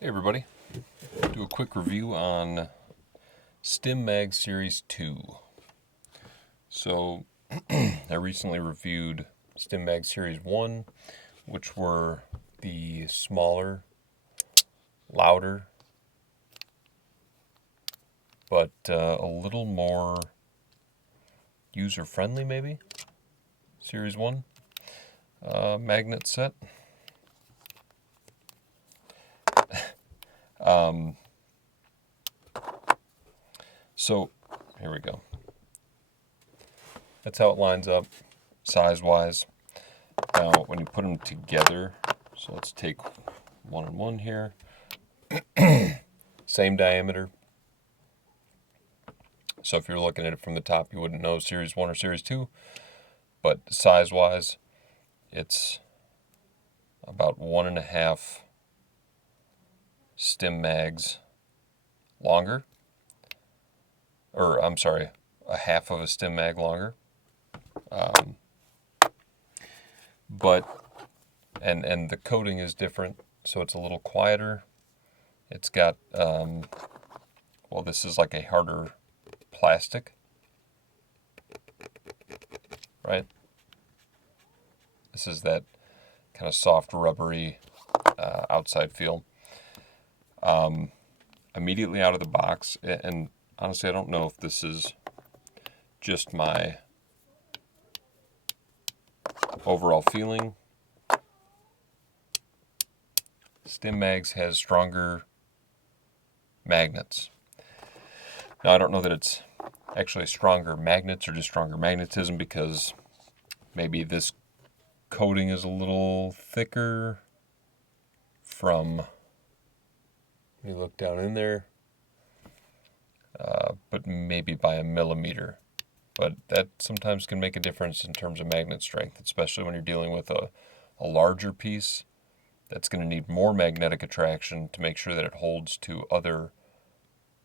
Hey everybody, do a quick review on Stimagz Series 2. So, I recently reviewed Stimagz Series 1, which were the smaller, louder, but a little more user-friendly maybe, Series 1 magnet set. So, here we go. That's how it lines up, size-wise. Now, when you put them together, so let's take one and one here. Same diameter. So if you're looking at it from the top, you wouldn't know Series 1 or Series 2. But size-wise, it's about 1.5 Stimagz longer. Or, I'm sorry, a half of a Stimagz longer. And the coating is different, so it's a little quieter. It's got, well, this is like a harder plastic, right? This is that kind of soft, rubbery outside feel. Immediately out of the box, and honestly, I don't know if this is just my overall feeling. Stimagz has stronger magnets. Now, I don't know that it's actually stronger magnets or just stronger magnetism, because maybe this coating is a little thicker from, you look down in there, but maybe by a millimeter. But that sometimes can make a difference in terms of magnet strength, especially when you're dealing with a larger piece that's going to need more magnetic attraction to make sure that it holds to other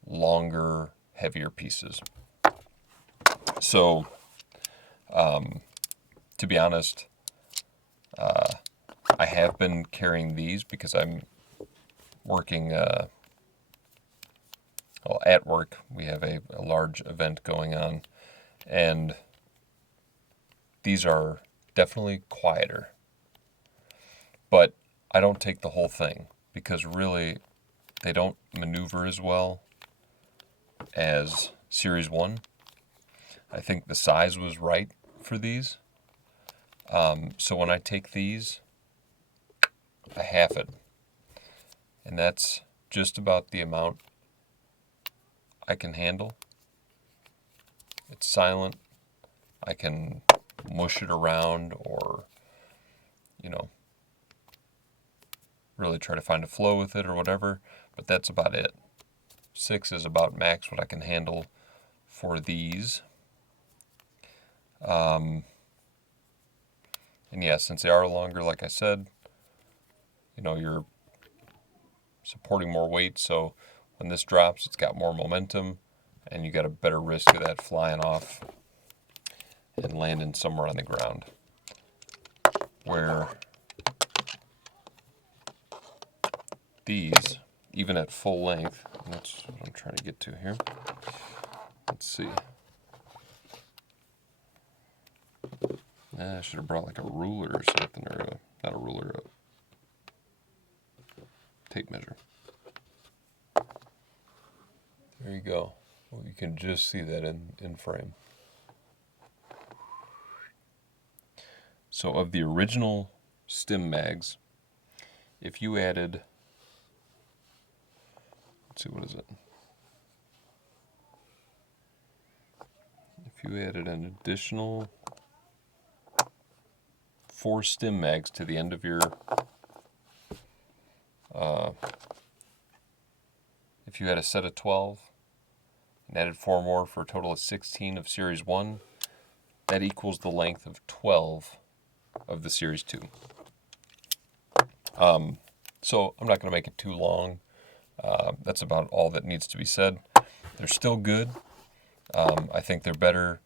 longer, heavier pieces. So, to be honest, I have been carrying these because I'm working, well, at work. We have a large event going on, and these are definitely quieter. But I don't take the whole thing, because really they don't maneuver as well as Series 1. I think the size was right for these. So when I take these, I half it. And that's just about the amount I can handle. It's silent. I can mush it around, or, really try to find a flow with it or whatever, but that's about it. 6 is about max what I can handle for these. And yeah, since they are longer, like I said, you're supporting more weight, so when this drops, it's got more momentum, and you got a better risk of that flying off and landing somewhere on the ground. Where these, even at full length, and that's what I'm trying to get to here. Let's see. I should have brought like a ruler or something, or not a ruler, a tape measure. There you go. Well, you can just see that in frame. So of the original Stimagz, if you added, let's see, what is it? If you added an additional 4 Stimagz to the end of your, if you had a set of 12 and added 4 more for a total of 16 of Series 1, that equals the length of 12 of the Series 2. So I'm not going to make it too long. That's about all that needs to be said. They're still good. I think they're better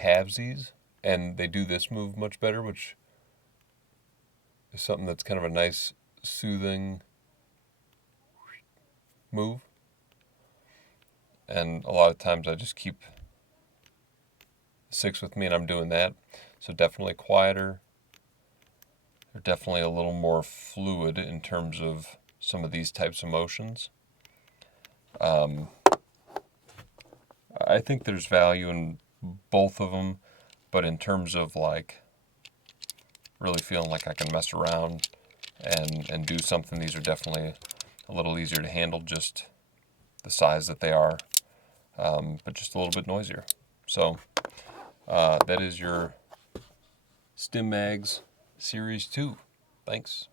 halvesies, and they do this move much better, which is something that's kind of a nice, soothing move. And a lot of times I just keep 6 with me and I'm doing that. So definitely quieter. They're definitely a little more fluid in terms of some of these types of motions. I think there's value in both of them, but in terms of like really feeling like I can mess around and do something, these are definitely a little easier to handle, just the size that they are, but just a little bit noisier. So that is your Stimagz Series 2. Thanks.